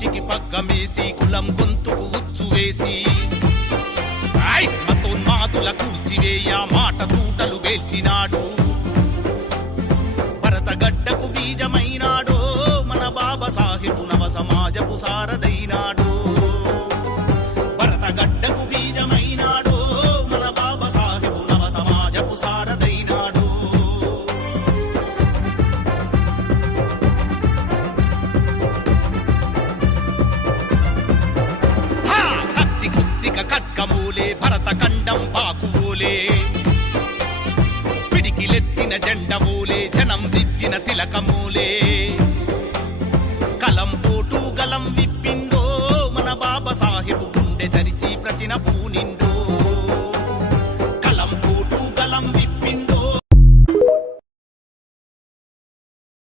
ఖడ్గమేసి కులం గొంతుకు ఉచ్చు వేసి. ఆయ్! కూల్చివేయ మాట తూటలు వేల్చినాడు. భరతగడ్డకు బీజమైనాడో మన బాబా సాహెబు నవ సమాజపు సారదైనాడు భరతగడ్డకు బీజమైనాడో మన బాబా సాహెబు నవ సమాజపు సారదైనాడు కమూలే ఖడ్గమూలే భరతఖండం బాకుమూలే పిడికిలెత్తిన జెండమూలే జనం దిద్దిన తిలకమూలే. కలం పోటు గలం విప్పిందో మన బాబా సాహెబు గుండె చరిచి ప్రతిన పూనిండో.